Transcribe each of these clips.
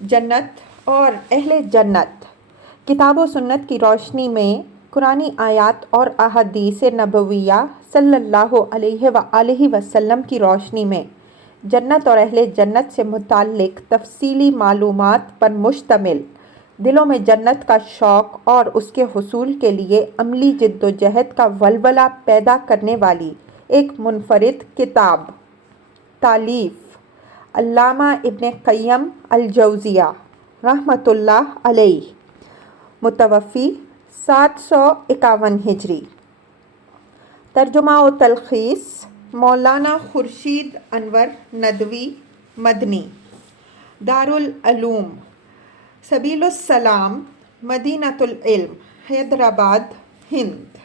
جنت اور اہل جنت۔ کتاب و سنت کی روشنی میں قرآنی آیات اور احادیث نبویہ صلی اللہ علیہ وآلہ وسلم کی روشنی میں جنت اور اہل جنت سے متعلق تفصیلی معلومات پر مشتمل دلوں میں جنت کا شوق اور اس کے حصول کے لیے عملی جد و جہد کا ولولہ پیدا کرنے والی ایک منفرد کتاب۔ تالیف علامہ ابن قیم الجوزیہ رحمۃ اللہ علیہ، متوفی 751 ہجری۔ ترجمہ و تلخیص مولانا خورشید انور ندوی مدنی، دارالعلوم سبیل السلام، مدینۃ العلم، حیدرآباد، ہند۔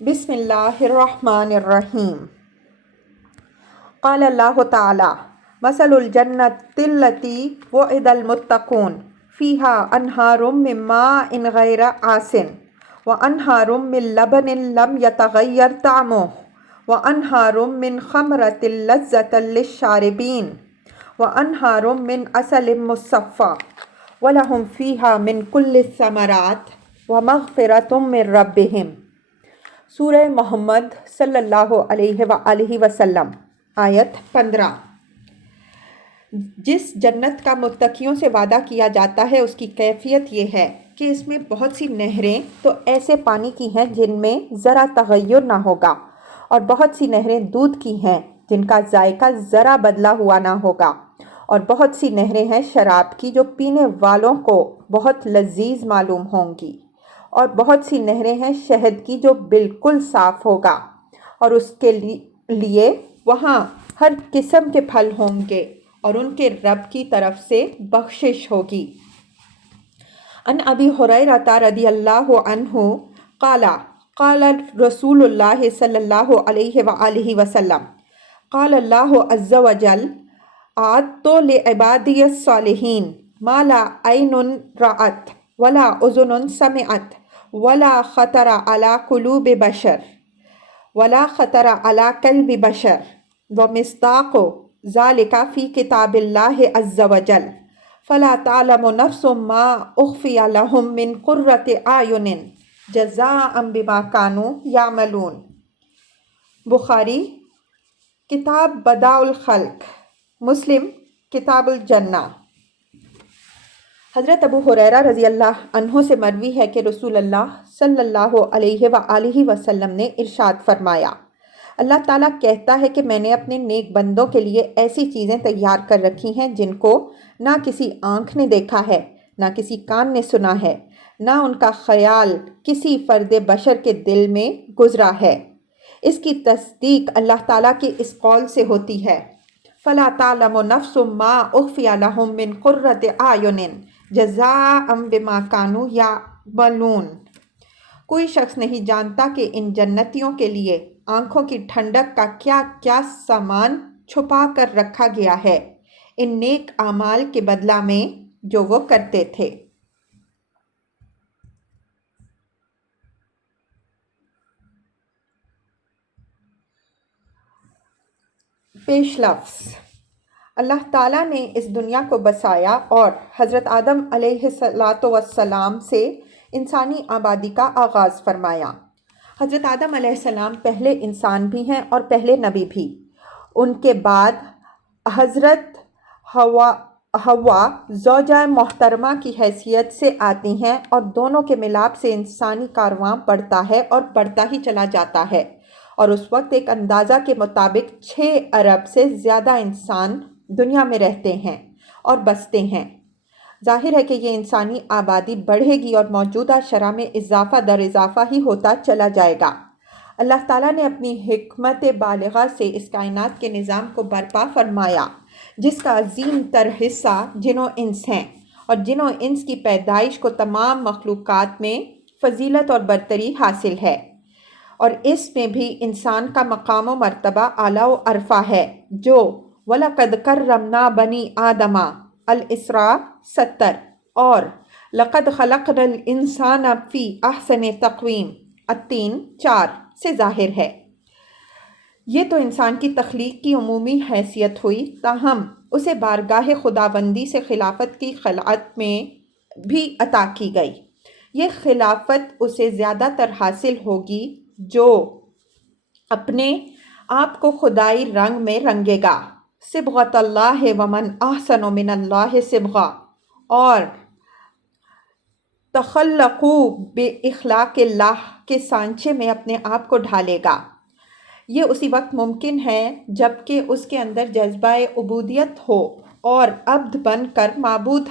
بسم اللہ الرحمن الرحیم۔ قال اللہ تعالی مثل الجنۃ التی وعد المتقون فیہا انہار من ماء غیر آسن وانہار من لبن لم یتغیر طعمہ وانہار من خمرۃ لذۃ للشاربین وانہار من عسل مصفی ولہم فیہا من کل الثمرات ومغفرۃ من ربہم۔ سورہ محمد صلی اللہ علیہ وآلہ وسلم، آیت 15۔ جس جنت کا متقیوں سے وعدہ کیا جاتا ہے اس کی کیفیت یہ ہے کہ اس میں بہت سی نہریں تو ایسے پانی کی ہیں جن میں ذرا تغیر نہ ہوگا، اور بہت سی نہریں دودھ کی ہیں جن کا ذائقہ ذرا بدلا ہوا نہ ہوگا، اور بہت سی نہریں ہیں شراب کی جو پینے والوں کو بہت لذیذ معلوم ہوں گی، اور بہت سی نہریں ہیں شہد کی جو بالکل صاف ہوگا، اور اس کے لیے وہاں ہر قسم کے پھل ہوں گے اور ان کے رب کی طرف سے بخشش ہوگی۔ عن ابی ہریرہ رضی اللہ عنہ قال قال رسول اللہ صلی اللہ علیہ وآلہ وسلم قال اللہ عز وجل اعددت لعبادی الصالحین ما لا عین رأت ولا اذن سمعت ولا خطر علی قلوب بشر ولا خطر علی قلب بشر ومصداق ذلك فی کتاب اللہ عز وجل فلا تعلم نفس ما اخفی لهم من قرۃ اعین جزاء بما كانوا یعملون۔ بخاری کتاب بداء الخلق، مسلم کتاب الجنہ۔ حضرت ابو ہریرہ رضی اللہ عنہ سے مروی ہے کہ رسول اللہ صلی اللہ علیہ وآلہ وسلم نے ارشاد فرمایا، اللہ تعالیٰ کہتا ہے کہ میں نے اپنے نیک بندوں کے لیے ایسی چیزیں تیار کر رکھی ہیں جن کو نہ کسی آنکھ نے دیکھا ہے، نہ کسی کان نے سنا ہے، نہ ان کا خیال کسی فرد بشر کے دل میں گزرا ہے۔ اس کی تصدیق اللہ تعالیٰ کے اس قول سے ہوتی ہے، فَلَا تَعْلَمُ نَفْسٌ مَّا أُخْفِيَ لَهُم مِّن قُرَّةِ أَعْيُنٍ جَزَاءً بِمَا كَانُوا يَعْمَلُونَ۔ کوئی شخص نہیں جانتا کہ ان جنتیوں کے لیے آنکھوں کی ٹھنڈک کا کیا کیا سامان چھپا کر رکھا گیا ہے ان نیک اعمال کے بدلہ میں جو وہ کرتے تھے۔ پیش لفظ۔ اللہ تعالیٰ نے اس دنیا کو بسایا اور حضرت آدم علیہ السلام سے انسانی آبادی کا آغاز فرمایا۔ حضرت آدم علیہ السلام پہلے انسان بھی ہیں اور پہلے نبی بھی۔ ان کے بعد حضرت حوا زوجہ محترمہ کی حیثیت سے آتی ہیں، اور دونوں کے ملاپ سے انسانی کارواں بڑھتا ہے اور بڑھتا ہی چلا جاتا ہے، اور اس وقت ایک اندازہ کے مطابق 6 ارب سے زیادہ انسان دنیا میں رہتے ہیں اور بستے ہیں۔ ظاہر ہے کہ یہ انسانی آبادی بڑھے گی اور موجودہ شرح میں اضافہ در اضافہ ہی ہوتا چلا جائے گا۔ اللہ تعالیٰ نے اپنی حکمت بالغہ سے اس کائنات کے نظام کو برپا فرمایا جس کا عظیم تر حصہ جن و انس ہیں، اور جن و انس کی پیدائش کو تمام مخلوقات میں فضیلت اور برتری حاصل ہے، اور اس میں بھی انسان کا مقام و مرتبہ اعلیٰ و عرفہ ہے جو وَلَقَدْ كَرَّمْنَا بَنِي آدَمَ الاسراء 70 اور لَقَدْ خَلَقْنَا الْإِنسَانَ فِي أَحْسَنِ تَقْوِيمٍ التین 4 سے ظاہر ہے۔ یہ تو انسان کی تخلیق کی عمومی حیثیت ہوئی، تاہم اسے بارگاہ خداوندی سے خلافت کی خلعت میں بھی عطا کی گئی۔ یہ خلافت اسے زیادہ تر حاصل ہوگی جو اپنے آپ کو خدائی رنگ میں رنگے گا۔ صبغۃ اللہ ومن احسن من اللہ صبغہ، اور تخلقوا باخلاق اللہ کے سانچے میں اپنے آپ کو ڈھالے گا۔ یہ اسی وقت ممکن ہے جب کہ اس کے اندر جذبہ عبودیت ہو اور عبد بن کر معبود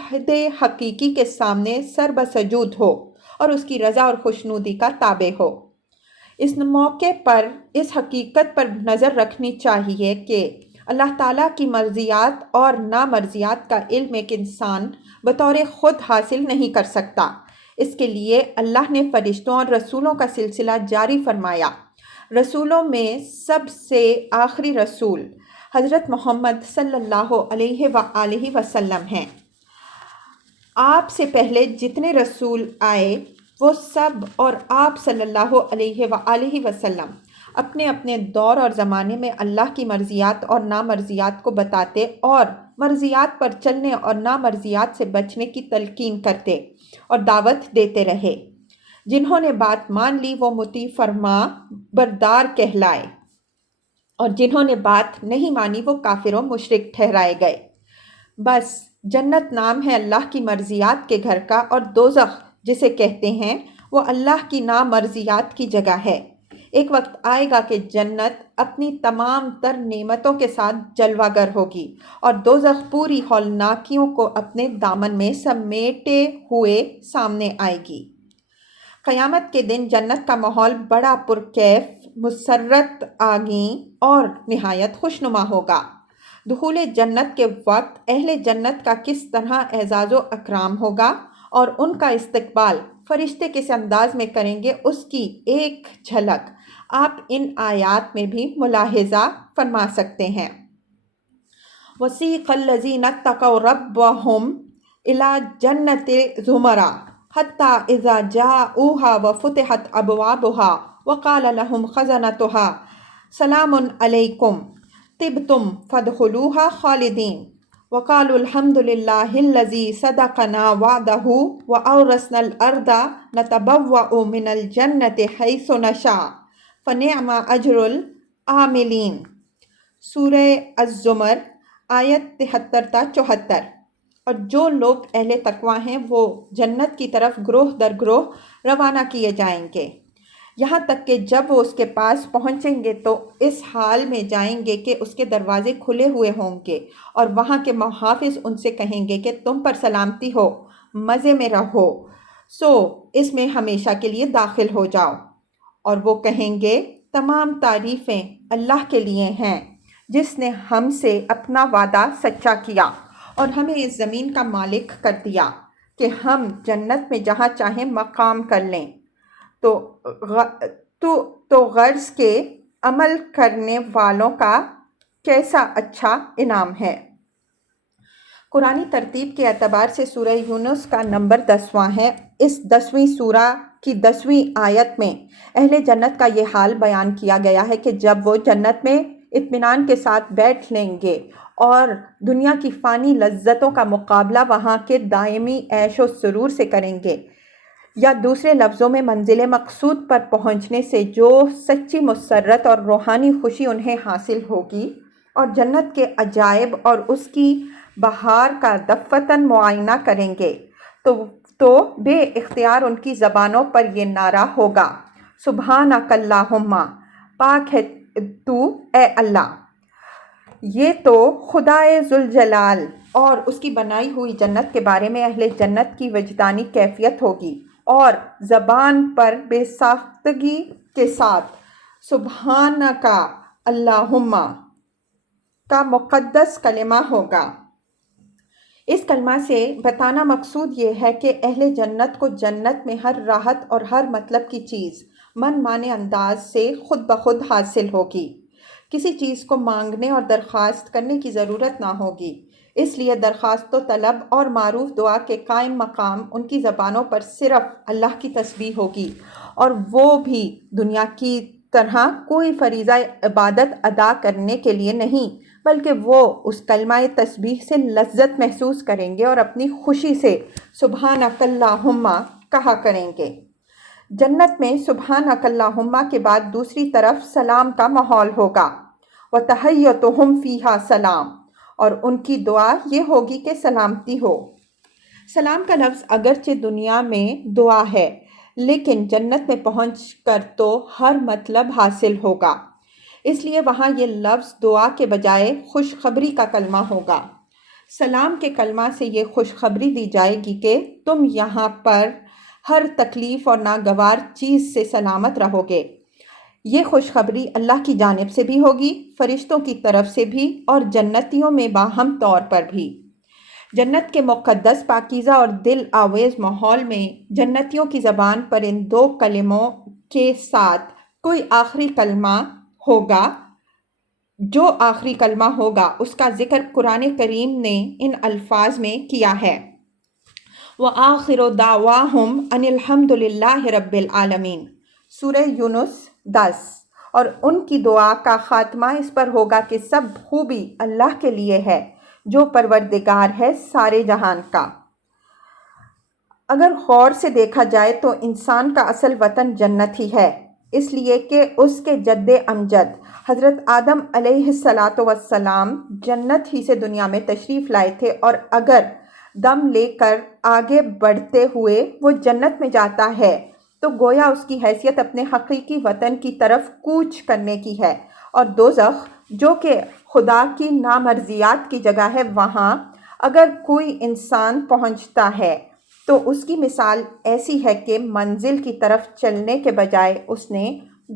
حقیقی کے سامنے سر بسجود ہو اور اس کی رضا اور خوشنودی کا تابع ہو۔ اس موقع پر اس حقیقت پر نظر رکھنی چاہیے کہ اللہ تعالیٰ کی مرضیات اور نامرضیات کا علم ایک انسان بطور خود حاصل نہیں کر سکتا۔ اس کے لیے اللہ نے فرشتوں اور رسولوں کا سلسلہ جاری فرمایا۔ رسولوں میں سب سے آخری رسول حضرت محمد صلی اللہ علیہ وآلہ وسلم ہیں۔ آپ سے پہلے جتنے رسول آئے وہ سب اور آپ صلی اللہ علیہ وآلہ وسلم اپنے اپنے دور اور زمانے میں اللہ کی مرضیات اور نامرضیات کو بتاتے اور مرضیات پر چلنے اور نامرضیات سے بچنے کی تلقین کرتے اور دعوت دیتے رہے۔ جنہوں نے بات مان لی وہ مطیع فرما بردار کہلائے، اور جنہوں نے بات نہیں مانی وہ کافر و مشرک ٹھہرائے گئے۔ بس جنت نام ہے اللہ کی مرضیات کے گھر کا، اور دوزخ جسے کہتے ہیں وہ اللہ کی نامرضیات کی جگہ ہے۔ ایک وقت آئے گا کہ جنت اپنی تمام تر نعمتوں کے ساتھ جلوہ گر ہوگی اور دوزخ پوری ہولناکیوں کو اپنے دامن میں سمیٹے ہوئے سامنے آئے گی۔ قیامت کے دن جنت کا ماحول بڑا پرکیف، مسرت آگیں اور نہایت خوشنما ہوگا۔ دخول جنت کے وقت اہل جنت کا کس طرح اعزاز و اکرام ہوگا اور ان کا استقبال فرشتے کس انداز میں کریں گے، اس کی ایک جھلک آپ ان آیات میں بھی ملاحظہ فرما سکتے ہیں۔ وَسِیقَ الَّذِینَ اتَّقَوْا رَبَّهُمْ إِلَىٰ جَنَّةِ زُمَرًا حَتَّىٰ إِذَا جَاءُوهَا وَفُتِحَتْ أَبْوَابُهَا وَقَالَ لَهُمْ خَزَنَتُهَا سَلَامٌ عَلَيْكُمْ طِبْتُمْ فَادْخُلُوهَا خَالِدِينَ وَقَالُوا الْحَمْدُ لِلَّهِ الَّذِي صَدَقَنَا وَعْدَهُ وَأَوْرَثْنَا الْأَرْضَ نَتَبَوَّأُ مِنَ الْجَنَّةِ حَيْثُ نَشَاءُ فَنِعْمَ أَجْرُ الْعَامِلِينَ۔ سورہ الزمر آیت 73 تا 74۔ اور جو لوگ اہل تقویٰ ہیں وہ جنت کی طرف گروہ در گروہ روانہ کیے جائیں گے، یہاں تک کہ جب وہ اس کے پاس پہنچیں گے تو اس حال میں جائیں گے کہ اس کے دروازے کھلے ہوئے ہوں گے، اور وہاں کے محافظ ان سے کہیں گے کہ تم پر سلامتی ہو، مزے میں رہو، سو اس میں ہمیشہ کے لیے داخل ہو جاؤ۔ اور وہ کہیں گے تمام تعریفیں اللہ کے لیے ہیں جس نے ہم سے اپنا وعدہ سچا کیا اور ہمیں اس زمین کا مالک کر دیا کہ ہم جنت میں جہاں چاہیں مقام کر لیں۔ تو غرض کے عمل کرنے والوں کا کیسا اچھا انعام ہے۔ قرآنی ترتیب کے اعتبار سے سورہ یونس کا نمبر 10واں ہے۔ اس 10ویں سورہ کی 10ویں آیت میں اہل جنت کا یہ حال بیان کیا گیا ہے کہ جب وہ جنت میں اطمینان کے ساتھ بیٹھ لیں گے اور دنیا کی فانی لذتوں کا مقابلہ وہاں کے دائمی عیش و سرور سے کریں گے، یا دوسرے لفظوں میں منزل مقصود پر پہنچنے سے جو سچی مسرت اور روحانی خوشی انہیں حاصل ہوگی، اور جنت کے عجائب اور اس کی بہار کا دفعتاً معائنہ کریں گے تو بے اختیار ان کی زبانوں پر یہ نعرہ ہوگا، سبحانک اللہم، پاک ہے تو اے اللہ۔ یہ تو خدائے ذوالجلال اور اس کی بنائی ہوئی جنت کے بارے میں اہل جنت کی وجدانی کیفیت ہوگی، اور زبان پر بے ساختگی کے ساتھ سبحانکا اللہم کا مقدس کلمہ ہوگا۔ اس کلمہ سے بتانا مقصود یہ ہے کہ اہل جنت کو جنت میں ہر راحت اور ہر مطلب کی چیز من مانے انداز سے خود بخود حاصل ہوگی۔ کسی چیز کو مانگنے اور درخواست کرنے کی ضرورت نہ ہوگی، اس لیے درخواست و طلب اور معروف دعا کے قائم مقام ان کی زبانوں پر صرف اللہ کی تسبیح ہوگی، اور وہ بھی دنیا کی طرح کوئی فریضہ عبادت ادا کرنے کے لیے نہیں، بلکہ وہ اس کلمہ تسبیح سے لذت محسوس کریں گے اور اپنی خوشی سے سبحانک اللہم کہا کریں گے۔ جنت میں سبحانک اللہم کے بعد دوسری طرف سلام کا ماحول ہوگا۔ وَتَحِيَّتُهُمْ فِيهَا سلام، اور ان کی دعا یہ ہوگی کہ سلامتی ہو۔ سلام کا لفظ اگرچہ دنیا میں دعا ہے، لیکن جنت میں پہنچ کر تو ہر مطلب حاصل ہوگا، اس لیے وہاں یہ لفظ دعا کے بجائے خوشخبری کا کلمہ ہوگا۔ سلام کے کلمہ سے یہ خوشخبری دی جائے گی کہ تم یہاں پر ہر تکلیف اور ناگوار چیز سے سلامت رہو گے۔ یہ خوشخبری اللہ کی جانب سے بھی ہوگی، فرشتوں کی طرف سے بھی، اور جنتیوں میں باہم طور پر بھی۔ جنت کے مقدس، پاکیزہ اور دل آویز ماحول میں جنتیوں کی زبان پر ان دو کلموں کے ساتھ کوئی آخری کلمہ ہوگا۔ جو آخری کلمہ ہوگا اس کا ذکر قرآن کریم نے ان الفاظ میں کیا ہے: وَآخِرُ دَعْوَاهُمْ أَنِ الْحَمْدُ لِلَّهِ رَبِّ الْعَالَمِينَ، سورہ یونس 10۔ اور ان کی دعا کا خاتمہ اس پر ہوگا کہ سب خوبی اللہ کے لیے ہے جو پروردگار ہے سارے جہان کا۔ اگر غور سے دیکھا جائے تو انسان کا اصل وطن جنت ہی ہے، اس لیے کہ اس کے جد امجد حضرت آدم علیہ السلام جنت ہی سے دنیا میں تشریف لائے تھے، اور اگر دم لے کر آگے بڑھتے ہوئے وہ جنت میں جاتا ہے تو گویا اس کی حیثیت اپنے حقیقی وطن کی طرف کوچ کرنے کی ہے، اور دوزخ جو کہ خدا کی نامرضیات کی جگہ ہے، وہاں اگر کوئی انسان پہنچتا ہے تو اس کی مثال ایسی ہے کہ منزل کی طرف چلنے کے بجائے اس نے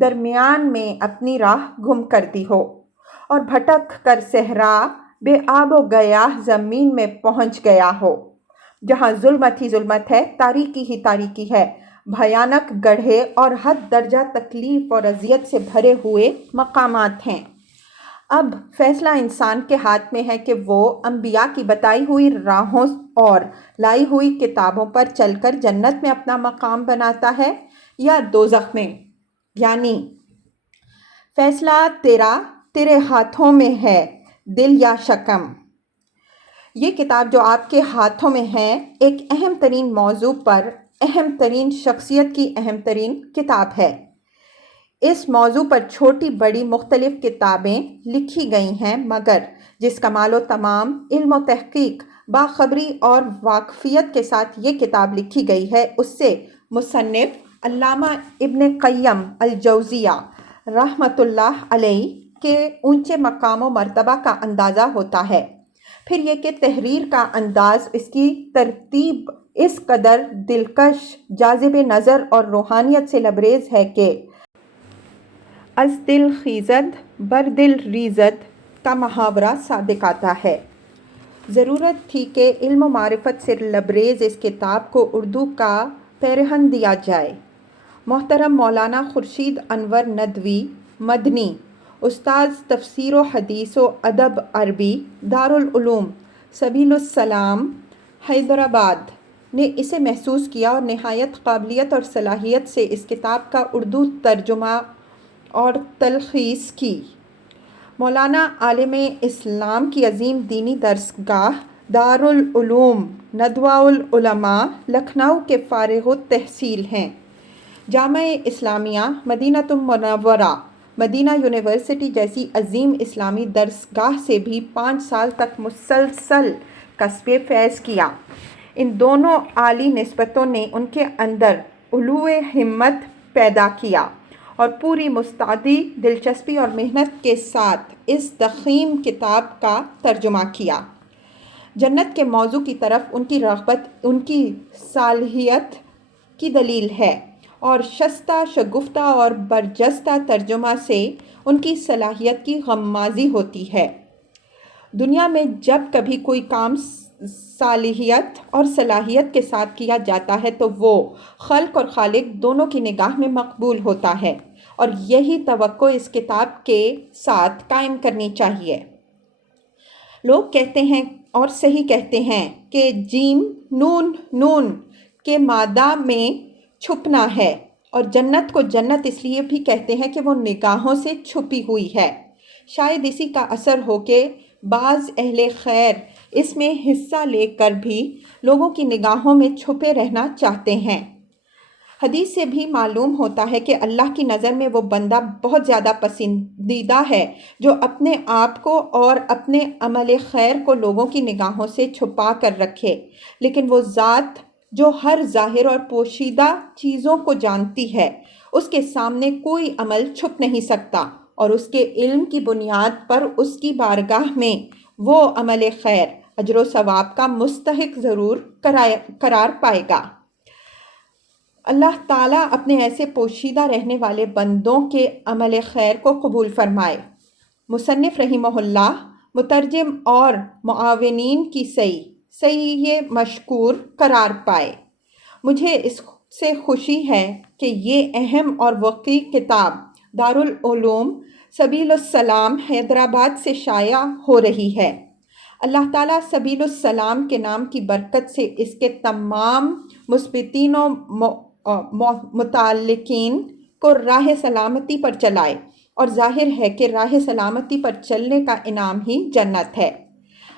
درمیان میں اپنی راہ گم کر دی ہو اور بھٹک کر صحرا بے آب و گیاہ زمین میں پہنچ گیا ہو، جہاں ظلمت ہی ظلمت ہے، تاریکی ہی تاریکی ہے، بھیانک گڑھے اور حد درجہ تکلیف اور اذیت سے بھرے ہوئے مقامات ہیں۔ اب فیصلہ انسان کے ہاتھ میں ہے کہ وہ انبیاء کی بتائی ہوئی راہوں اور لائی ہوئی کتابوں پر چل کر جنت میں اپنا مقام بناتا ہے یا دوزخ میں، یعنی فیصلہ تیرے ہاتھوں میں ہے، دل یا شکم۔ یہ کتاب جو آپ کے ہاتھوں میں ہے ایک اہم ترین موضوع پر اہم ترین شخصیت کی اہم ترین کتاب ہے۔ اس موضوع پر چھوٹی بڑی مختلف کتابیں لکھی گئی ہیں، مگر جس کمال و تمام علم و تحقیق، باخبری اور واقفیت کے ساتھ یہ کتاب لکھی گئی ہے، اس سے مصنف علامہ ابن قیم الجوزیہ رحمۃ اللہ علیہ کے اونچے مقام و مرتبہ کا اندازہ ہوتا ہے۔ پھر یہ کہ تحریر کا انداز، اس کی ترتیب اس قدر دلکش، جاذب نظر اور روحانیت سے لبریز ہے کہ از دل خیزد بر دل ریزد کا محاورہ صادق آتا ہے۔ ضرورت تھی کہ علم و معرفت سے لبریز اس کتاب کو اردو کا پیرہن دیا جائے۔ محترم مولانا خورشید انور ندوی مدنی، استاذ تفسیر و حدیث و ادب عربی، دارالعلوم سبیل السلام حیدرآباد نے اسے محسوس کیا اور نہایت قابلیت اور صلاحیت سے اس کتاب کا اردو ترجمہ اور تلخیص کی۔ مولانا عالم اسلام کی عظیم دینی درسگاہ دارالعلوم ندوہ العلماء لکھنؤ کے فارغ التحصیل ہیں۔ جامعہ اسلامیہ مدینہ المنورہ، مدینہ یونیورسٹی جیسی عظیم اسلامی درسگاہ سے بھی 5 سال تک مسلسل کسب فیض کیا۔ ان دونوں عالی نسبتوں نے ان کے اندر علو ہمت پیدا کیا اور پوری مستعدی دلچسپی اور محنت کے ساتھ اس ضخیم کتاب کا ترجمہ کیا۔ جنت کے موضوع کی طرف ان کی رغبت ان کی صلاحیت کی دلیل ہے، اور شستہ، شگفتہ اور برجستہ ترجمہ سے ان کی صلاحیت کی غمازی ہوتی ہے۔ دنیا میں جب کبھی کوئی کام صلاحیت اور صلاحیت کے ساتھ کیا جاتا ہے تو وہ خلق اور خالق دونوں کی نگاہ میں مقبول ہوتا ہے، اور یہی توقع اس کتاب کے ساتھ قائم کرنی چاہیے۔ لوگ کہتے ہیں اور صحیح کہتے ہیں کہ جیم نون نون کے مادہ میں چھپنا ہے، اور جنت کو جنت اس لیے بھی کہتے ہیں کہ وہ نگاہوں سے چھپی ہوئی ہے۔ شاید اسی کا اثر ہو کہ بعض اہل خیر اس میں حصہ لے کر بھی لوگوں کی نگاہوں میں چھپے رہنا چاہتے ہیں۔ حدیث سے بھی معلوم ہوتا ہے کہ اللہ کی نظر میں وہ بندہ بہت زیادہ پسندیدہ ہے جو اپنے آپ کو اور اپنے عمل خیر کو لوگوں کی نگاہوں سے چھپا کر رکھے، لیکن وہ ذات جو ہر ظاہر اور پوشیدہ چیزوں کو جانتی ہے، اس کے سامنے کوئی عمل چھپ نہیں سکتا، اور اس کے علم کی بنیاد پر اس کی بارگاہ میں وہ عمل خیر اجر و ثواب کا مستحق ضرور قرار پائے گا۔ اللہ تعالیٰ اپنے ایسے پوشیدہ رہنے والے بندوں کے عمل خیر کو قبول فرمائے۔ مصنف رحمہ اللہ مترجم اور معاونین کی صحیح مشکور قرار پائے۔ مجھے اس سے خوشی ہے کہ یہ اہم اور وقی کتاب دارالعلوم سبیل السلام حیدرآباد سے شائع ہو رہی ہے۔ اللہ تعالیٰ سبیل السلام کے نام کی برکت سے اس کے تمام مثبتین و متعلقین کو راہ سلامتی پر چلائے، اور ظاہر ہے کہ راہ سلامتی پر چلنے کا انعام ہی جنت ہے۔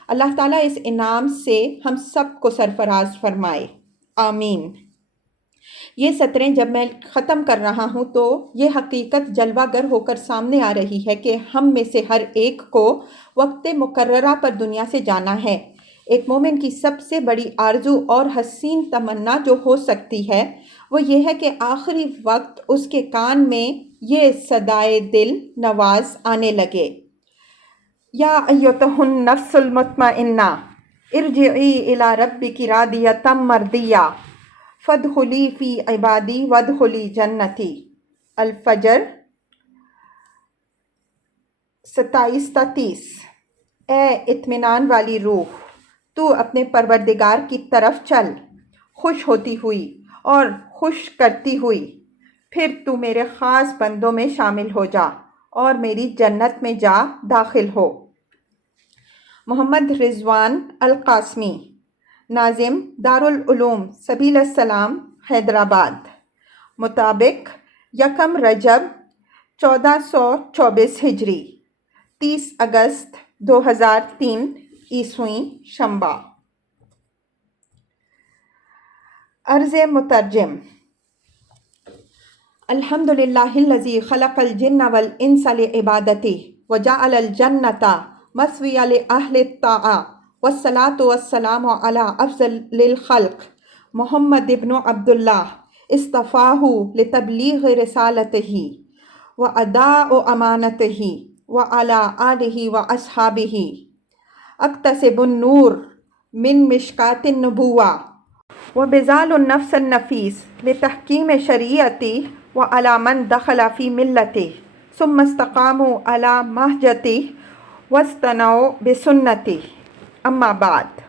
اللہ تعالیٰ اس انعام سے ہم سب کو سرفراز فرمائے، آمین۔ یہ سطریں جب میں ختم کر رہا ہوں تو یہ حقیقت جلوہ گر ہو کر سامنے آ رہی ہے کہ ہم میں سے ہر ایک کو وقت مقررہ پر دنیا سے جانا ہے۔ ایک مومن کی سب سے بڑی آرزو اور حسین تمنا جو ہو سکتی ہے وہ یہ ہے کہ آخری وقت اس کے کان میں یہ صدائے دل نواز آنے لگے، یا ایتھا النفس المطمئنہ ارجعی الی ربک راضیۃ مرضیہ فادخلی فی عبادی وادخلی جنتی۔ الفجر 27-30۔ اے اطمینان والی روح، تو اپنے پروردگار کی طرف چل، خوش ہوتی ہوئی اور خوش کرتی ہوئی، پھر تو میرے خاص بندوں میں شامل ہو جا اور میری جنت میں جا داخل ہو۔ محمد رضوان القاسمی، ناظم دارالعلوم سبیل السلام حیدرآباد، مطابق 1 رجب 1424 ہجری، 30 اگست 2003 عیسوی شنبہ۔ عرض مترجم۔ الحمد للہ الذی خلق الجن والانس لعبادتہ وجعل الجنۃ مثوی لأہل الطاعۃ، والصلاۃ والسلام علی افضل الخلق محمد ابن عبداللہ اصطفاہ لتبلیغ رسالتہ واداء امانتہ وعلی آلہ واصحابہ۔ اکتسب النور من مشکاۃ النبوہ وبذال النفس النفیس لتحکیم شریعتہ وعلی من دخل فی ملتہ ثم استقاموا علی مہجتہ واستنوا بسنتہ۔ اما بعد،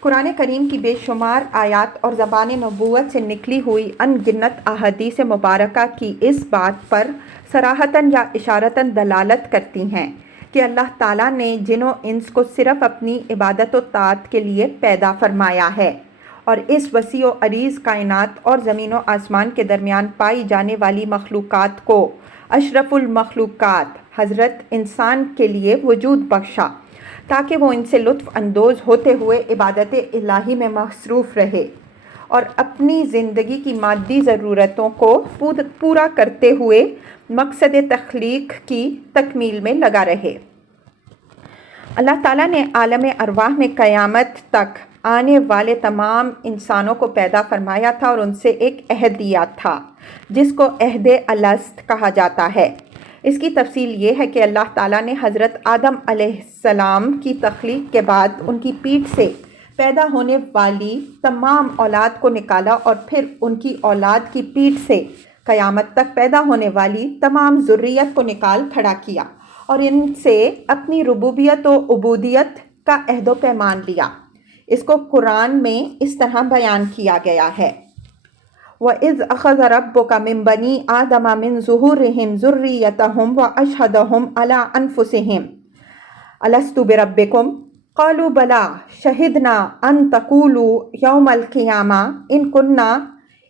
قرآن کریم کی بے شمار آیات اور زبان نبوت سے نکلی ہوئی ان گنت احادیث مبارکہ کی اس بات پر صراحتاً یا اشارتاً دلالت کرتی ہیں کہ اللہ تعالیٰ نے جن و انس کو صرف اپنی عبادت و طاعت کے لیے پیدا فرمایا ہے، اور اس وسیع و عریض کائنات اور زمین و آسمان کے درمیان پائی جانے والی مخلوقات کو اشرف المخلوقات حضرت انسان کے لیے وجود بخشا تاکہ وہ ان سے لطف اندوز ہوتے ہوئے عبادت الہی میں مصروف رہے اور اپنی زندگی کی مادی ضرورتوں کو پورا کرتے ہوئے مقصد تخلیق کی تکمیل میں لگا رہے۔ اللہ تعالیٰ نے عالم ارواح میں قیامت تک آنے والے تمام انسانوں کو پیدا فرمایا تھا اور ان سے ایک عہد دیا تھا جس کو عہد الست کہا جاتا ہے۔ اس کی تفصیل یہ ہے کہ اللہ تعالیٰ نے حضرت آدم علیہ السلام کی تخلیق کے بعد ان کی پیٹھ سے پیدا ہونے والی تمام اولاد کو نکالا اور پھر ان کی اولاد کی پیٹھ سے قیامت تک پیدا ہونے والی تمام ذریت کو نکال کھڑا کیا اور ان سے اپنی ربوبیت و عبودیت کا عہد و پیمان لیا۔ اس کو قرآن میں اس طرح بیان کیا گیا ہے، وَإِذْ أَخَذَ رَبُّكَ مِنْ بَنِي آدَمَ مِنْ ظُهُورِهِمْ ذُرِّيَّتَهُمْ وَأَشْهَدَهُمْ عَلَىٰ أَنفُسِهِمْ أَلَسْتُ بِرَبِّكُمْ قَالُوا بَلَىٰ شَهِدْنَا أَن تَقُولُوا يَوْمَ الْقِيَامَةِ إِن كُنَّا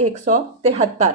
173।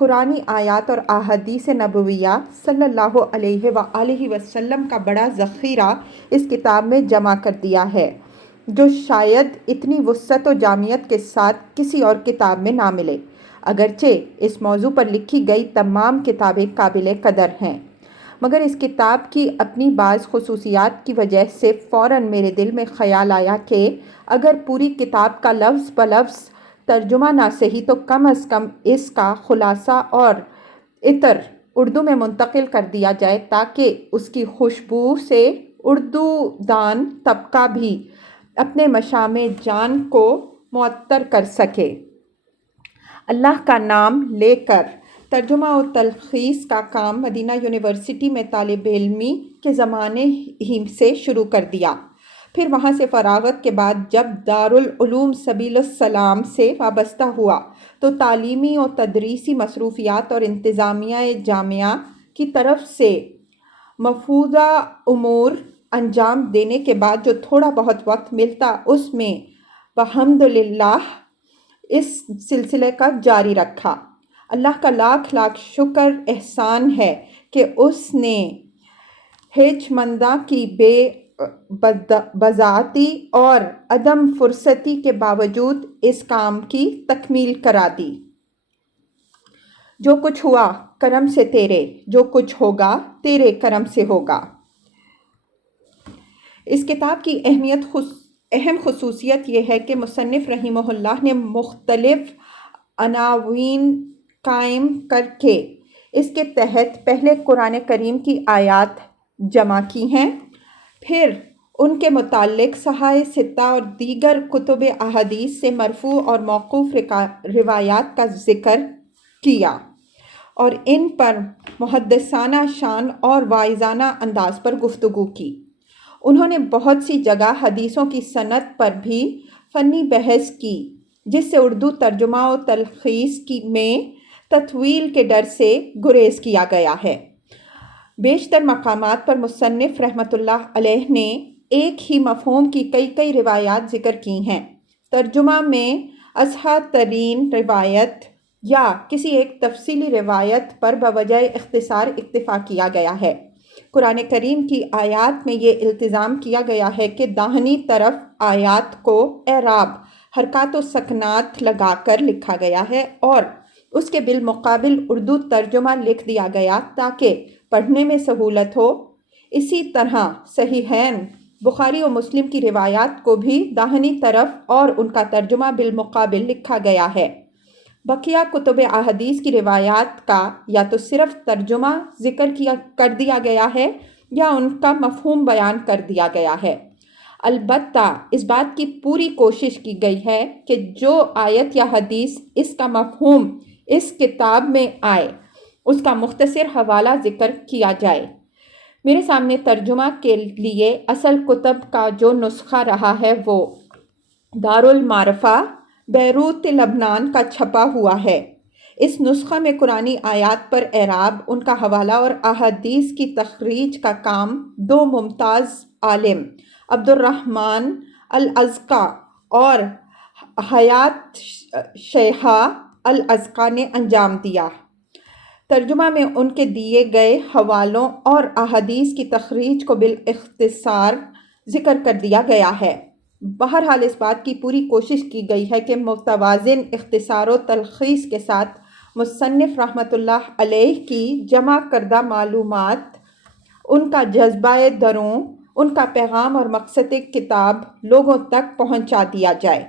قرآنی آیات اور احادیث نبویہ صلی اللہ علیہ وآلہ وسلم کا بڑا ذخیرہ اس کتاب میں جمع کر دیا ہے، جو شاید اتنی وسعت و جامعیت کے ساتھ کسی اور کتاب میں نہ ملے، اگرچہ اس موضوع پر لکھی گئی تمام کتابیں قابل قدر ہیں، مگر اس کتاب کی اپنی بعض خصوصیات کی وجہ سے فوراً میرے دل میں خیال آیا کہ اگر پوری کتاب کا لفظ بلفظ ترجمہ نہ صحیح تو کم از کم اس کا خلاصہ اور عطر اردو میں منتقل کر دیا جائے تاکہ اس کی خوشبو سے اردو دان طبقہ بھی اپنے مشام جان کو معطر کر سکے۔ اللہ کا نام لے کر ترجمہ و تلخیص کا کام مدینہ یونیورسٹی میں طالب علمی کے زمانے ہی سے شروع کر دیا۔ پھر وہاں سے فراغت کے بعد جب دارالعلوم سبیل السلام سے وابستہ ہوا تو تعلیمی و تدریسی مصروفیات اور انتظامیہ جامعہ کی طرف سے مفروضہ امور انجام دینے کے بعد جو تھوڑا بہت وقت ملتا اس میں بحمدللہ اس سلسلے کا جاری رکھا۔ اللہ کا لاکھ لاکھ شکر احسان ہے کہ اس نے ہیچ کی بے بذاتی اور عدم فرصتی کے باوجود اس کام کی تکمیل کرا دی۔ جو کچھ ہوا کرم سے تیرے، جو کچھ ہوگا تیرے کرم سے ہوگا۔ اس کتاب کی اہم خصوصیت یہ ہے کہ مصنف رحمہ اللہ نے مختلف عناوین قائم کر کے اس کے تحت پہلے قرآن کریم کی آیات جمع کی ہیں، پھر ان کے متعلق صحائح ستہ اور دیگر کتب احادیث سے مرفوع اور موقوف روایات کا ذکر کیا اور ان پر محدثانہ شان اور واعظانہ انداز پر گفتگو کی۔ انہوں نے بہت سی جگہ حدیثوں کی سند پر بھی فنی بحث کی، جس سے اردو ترجمہ و تلخیص میں تطویل کے ڈر سے گریز کیا گیا ہے۔ بیشتر مقامات پر مصنف رحمۃ اللہ علیہ نے ایک ہی مفہوم کی کئی روایات ذکر کی ہیں۔ ترجمہ میں اصح ترین روایت یا کسی ایک تفصیلی روایت پر بوجہ اختصار اکتفا کیا گیا ہے۔ قرآن کریم کی آیات میں یہ التزام کیا گیا ہے کہ داہنی طرف آیات کو اعراب، حرکات و سکنات لگا کر لکھا گیا ہے اور اس کے بالمقابل اردو ترجمہ لکھ دیا گیا تاکہ پڑھنے میں سہولت ہو۔ اسی طرح صحیحین بخاری و مسلم کی روایات کو بھی داہنی طرف اور ان کا ترجمہ بالمقابل لکھا گیا ہے۔ بقیہ کتب احادیث کی روایات کا یا تو صرف ترجمہ ذکر کر دیا گیا ہے یا ان کا مفہوم بیان کر دیا گیا ہے۔ البتہ اس بات کی پوری کوشش کی گئی ہے کہ جو آیت یا حدیث اس کا مفہوم اس کتاب میں آئے اس کا مختصر حوالہ ذکر کیا جائے۔ میرے سامنے ترجمہ کے لیے اصل کتب کا جو نسخہ رہا ہے وہ دارالمعرفہ بیروت لبنان کا چھپا ہوا ہے۔ اس نسخہ میں قرآنی آیات پر اعراب، ان کا حوالہ اور احادیث کی تخریج کا کام دو ممتاز عالم عبدالرحمن الازقہ اور حیات شیخہ الازقہ نے انجام دیا۔ ترجمہ میں ان کے دیے گئے حوالوں اور احادیث کی تخریج کو بالاختصار ذکر کر دیا گیا ہے۔ بہرحال اس بات کی پوری کوشش کی گئی ہے کہ متوازن اختصار و تلخیص کے ساتھ مصنف رحمۃ اللہ علیہ کی جمع کردہ معلومات، ان کا جذبہ دروں، ان کا پیغام اور مقصد کتاب لوگوں تک پہنچا دیا جائے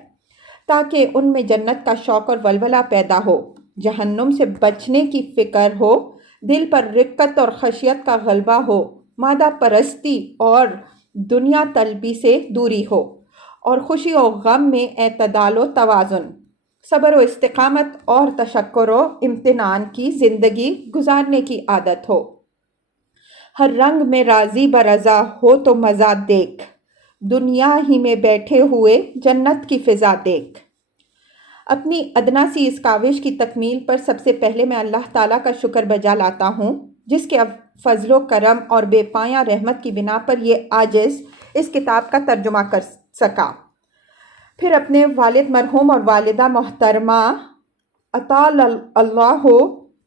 تاکہ ان میں جنت کا شوق اور ولولہ پیدا ہو، جہنم سے بچنے کی فکر ہو، دل پر رقت اور خشیت کا غلبہ ہو، مادہ پرستی اور دنیا طلبی سے دوری ہو، اور خوشی و غم میں اعتدال و توازن، صبر و استقامت اور تشکر و امتنان کی زندگی گزارنے کی عادت ہو۔ ہر رنگ میں راضی برضا ہو تو مزہ دیکھ، دنیا ہی میں بیٹھے ہوئے جنت کی فضا دیکھ۔ اپنی ادنا سی اس کاوش کی تکمیل پر سب سے پہلے میں اللہ تعالیٰ کا شکر بجا لاتا ہوں، جس کے فضل و کرم اور بے پایاں رحمت کی بنا پر یہ عاجز اس کتاب کا ترجمہ کر سکا۔ پھر اپنے والد مرحوم اور والدہ محترمہ اطال اللہ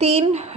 3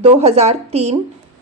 2003